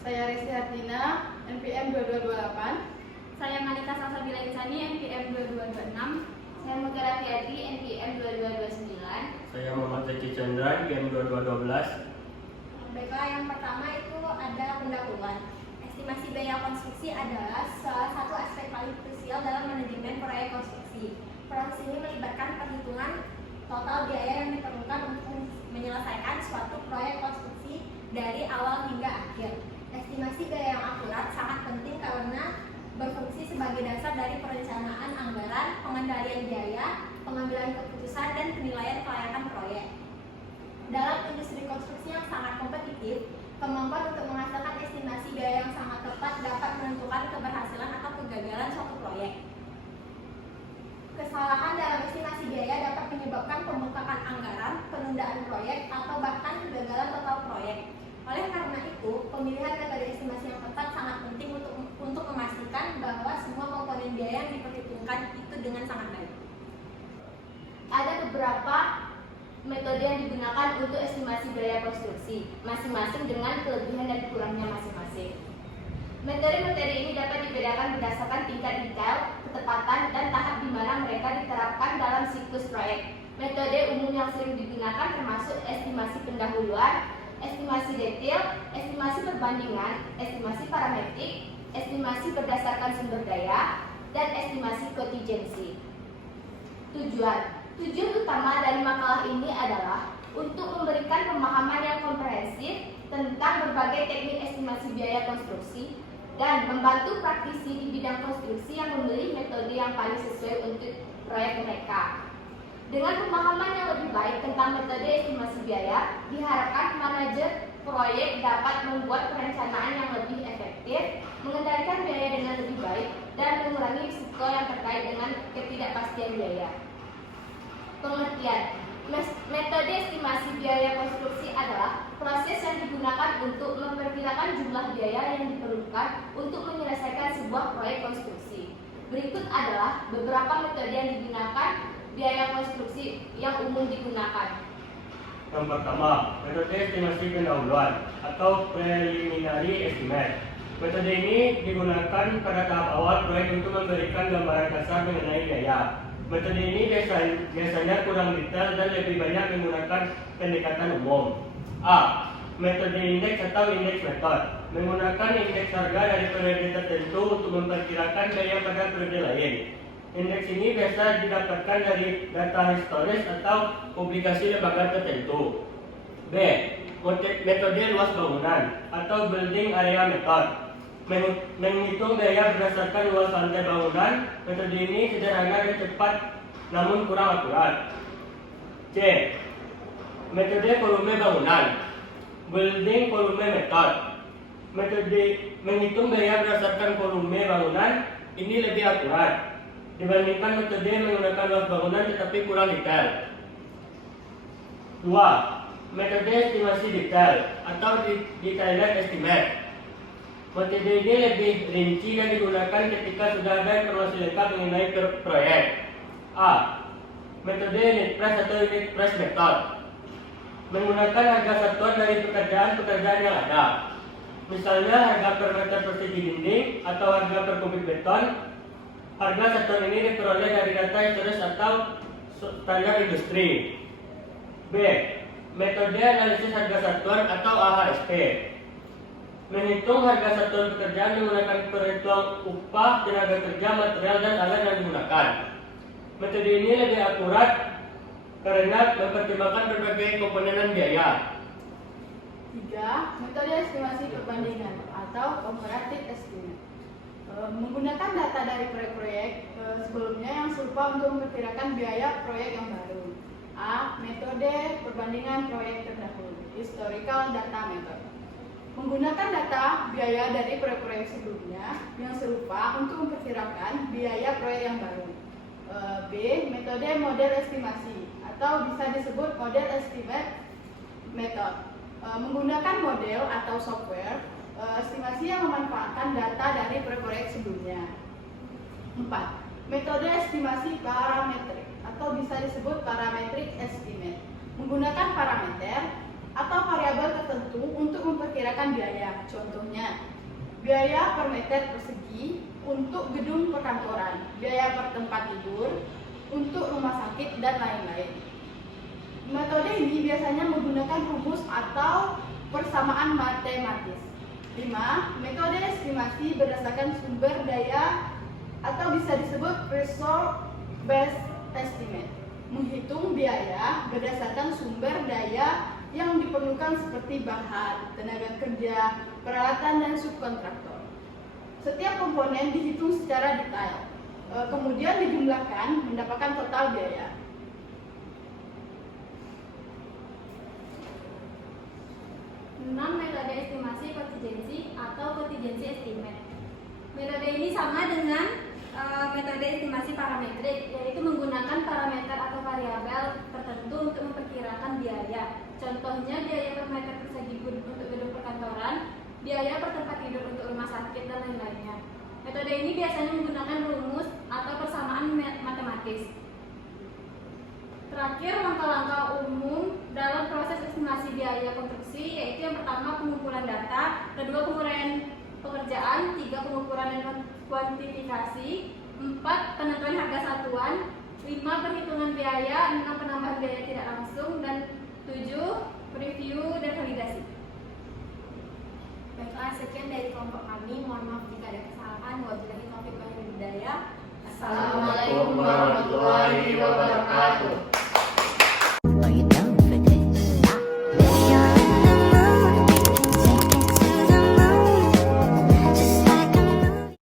Saya Resi Hartina, NPM 2228. Saya Malika Salsabila Insani, NPM 2226. Saya Mutiara Fiatri, NPM 2229. Saya Muhammad Zaki Chandra, NPM 2212. Baiklah, yang pertama itu ada pendahuluan. Estimasi biaya konstruksi adalah salah satu aspek paling krusial dalam manajemen proyek konstruksi. Proses ini melibatkan perhitungan total biaya yang diperlukan untuk menyelesaikan suatu proyek konstruksi dari awal hingga akhir. Estimasi biaya yang akurat sangat penting karena berfungsi sebagai dasar dari perencanaan anggaran, pengendalian biaya, pengambilan keputusan, dan penilaian kelayakan proyek. Dalam industri konstruksi yang sangat kompetitif, kemampuan untuk menghasilkan estimasi biaya yang sangat tepat dapat menentukan keberhasilan atau kegagalan suatu proyek. Kesalahan dalam estimasi biaya dapat menyebabkan pembengkakan anggaran, penundaan proyek, atau bahkan kegagalan total proyek. Oleh karena itu, pemilihan metode estimasi yang tepat sangat penting untuk memastikan bahwa semua komponen biaya yang diperhitungkan itu dengan sangat baik. Ada beberapa metode yang digunakan untuk estimasi biaya konstruksi, masing-masing dengan kelebihan dan kurangnya masing-masing. Metode-metode ini dapat dibedakan berdasarkan tingkat detail, ketepatan, dan tahap di mana mereka diterapkan dalam siklus proyek. Metode umum yang sering digunakan termasuk estimasi pendahuluan, estimasi detail, estimasi perbandingan, estimasi parametrik, estimasi berdasarkan sumber daya, dan estimasi kontingensi. Tujuan utama dari makalah ini adalah untuk memberikan pemahaman yang komprehensif tentang berbagai teknik estimasi biaya konstruksi dan membantu praktisi di bidang konstruksi yang memilih metode yang paling sesuai untuk proyek mereka. Dengan pemahaman yang lebih baik tentang metode estimasi biaya, diharapkan manajer proyek dapat membuat perencanaan yang lebih efektif, mengendalikan biaya dengan lebih baik, dan mengurangi risiko yang terkait dengan ketidakpastian biaya. Pengertian: metode estimasi biaya konstruksi adalah proses yang digunakan untuk memperkirakan jumlah biaya yang diperlukan untuk menyelesaikan sebuah proyek konstruksi. Berikut adalah beberapa metode yang digunakan biaya konstruksi yang umum digunakan. Yang pertama, metode estimasi pendahuluan atau preliminary estimate. Metode ini digunakan pada tahap awal proyek untuk memberikan gambaran kasar mengenai biaya. Metode ini biasanya kurang detail dan lebih banyak menggunakan pendekatan umum. A. Metode indeks atau indeks method. Menggunakan indeks harga dari periode tertentu untuk memperkirakan biaya pada periode lain. Indeks ini biasa didapatkan dari data historis atau publikasi lembaga tertentu. B. Metode luas bangunan atau building area method. Menghitung biaya berdasarkan luas lantai bangunan. Metode ini sederhana dan cepat namun kurang akurat. C. Metode volume bangunan, building volume method. Metode menghitung biaya berdasarkan volume bangunan ini lebih akurat dibandingkan metode menggunakan luas bangunan tetapi kurang detail. 2. Metode estimasi detail atau detailed estimate. Metode ini lebih rinci dan digunakan ketika sudah ada informasi lengkap mengenai proyek. A. Metode unit price atau unit price method. Menggunakan harga satuan dari pekerjaan yang ada. Misalnya harga per meter persegi dinding atau harga per kubik beton. Harga satuan ini diperoleh dari data historis atau standar industri. B. Metode analisis harga satuan atau AHSP. Menghitung harga satuan pekerjaan menggunakan perhitungan upah, tenaga kerja, material, dan alat yang digunakan. Metode ini lebih akurat karena mempertimbangkan berbagai komponen biaya. 3. Metode estimasi perbandingan atau comparative estimate. Menggunakan data dari proyek-proyek sebelumnya yang serupa untuk memperkirakan biaya proyek yang baru. A. Metode perbandingan proyek terdahulu, historical data method. Menggunakan data biaya dari proyek-proyek sebelumnya yang serupa untuk memperkirakan biaya proyek yang baru. B. Metode model estimasi atau bisa disebut model estimate method. Menggunakan model atau software estimasi yang memanfaatkan data dari proyek sebelumnya. 4. Metode estimasi parametrik atau bisa disebut parametric estimate. Menggunakan parameter atau variabel tertentu untuk memperkirakan biaya. biaya per meter persegi untuk gedung perkantoran, biaya per tempat tidur, untuk rumah sakit, dan lain-lain. Metode ini biasanya menggunakan rumus atau persamaan matematis. 5. Metode estimasi berdasarkan sumber daya atau bisa disebut resource based estimate. Menghitung biaya berdasarkan sumber daya yang diperlukan seperti bahan, tenaga kerja, peralatan, dan subkontraktor. Setiap komponen dihitung secara detail, kemudian dijumlahkan mendapatkan total biaya. Metode estimasi kontingensi atau contingency estimate. Metode ini sama dengan metode estimasi parametrik, yaitu menggunakan parameter atau variabel tertentu untuk memperkirakan biaya. Contohnya biaya per meter persegi untuk gedung perkantoran, biaya per tempat tidur untuk rumah sakit, dan lain-lainnya. Metode ini biasanya menggunakan rumus atau persamaan matematis. Terakhir, langkah-langkah umum dalam proses estimasi biaya konstruksi, yaitu yang pertama pengumpulan data, kedua penguraian pekerjaan, 3 pengukuran dan kuantifikasi, 4 penentuan harga satuan, 5 perhitungan biaya, 6 penambahan biaya tidak langsung, dan 7 review dan validasi. Baiklah, sekian dari kelompok kami. Mohon maaf jika ada kesalahan. Wabillahi taufiq wal hidayah. Assalamualaikum warahmatullahi wabarakatuh.